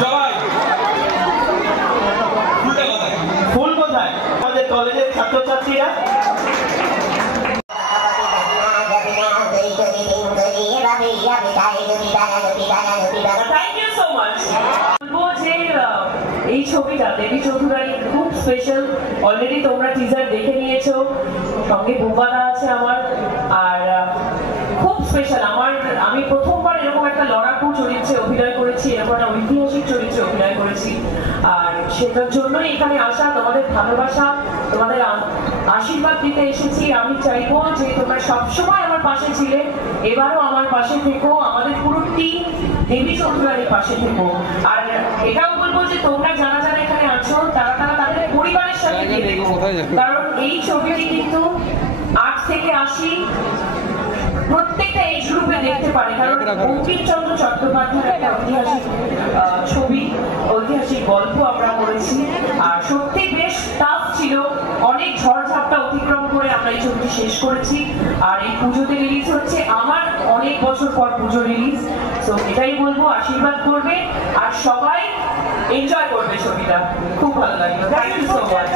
সবাই ফুল কোথায় আমাদের কলেজের ছাত্রছাত্রীরা থ্যাংক ইউ সো মাচ। এই ছবিটা দেবী চৌধুরানী খুব স্পেশাল। অলরেডি তোমরা টিজার দেখে নিয়েছো, সঙ্গে বুবাদা আছে আমার, আর খুব স্পেশাল। আমি প্রথমবার এরকম একটা লড়াকু চরিত্রে অভিনয় করেছি, এরকম একটা ঐতিহাসিক চরিত্রে অভিনয় করেছি, আর সেটার জন্যই এখানে আসা, তোমাদের ভালোবাসা, তোমাদের আশীর্বাদ দিতে এসেছি। আমি চাইবো যে তোমরা সবসময় আমার পাশে ছিলে, এবারও আমার পাশে থেকো, আমাদের পুরো টিম দেবী চৌধুরানীর পাশে থেকো। আর এটাও বলবো যে তোমরা যারা যারা এখানে আছো তারা তাদের পরিবারের সাথে, কারণ এই ছবিটি কিন্তু 8 থেকে 80 প্রত্যেকটা এজ গ্রুপে দেখতে পারে, কারণ বঙ্কিমচন্দ্র চট্টোপাধ্যায়ের একটা ঐতিহাসিক ছবি, ঐতিহাসিক গল্প আমরা করেছি। আর সত্যি বেশ টাফ ছিল, অনেক ঝড়ঝাপটা অতিক্রম করে আমরা এই ছবিটি শেষ করেছি। আর এই পুজোতে রিলিজ হচ্ছে, আমার অনেক বছর পর পুজো রিলিজ। তো এটাই বলবো, আশীর্বাদ করবে আর সবাই এনজয় করবে ছবিটা, খুব ভালো লাগবে। Thank you so much.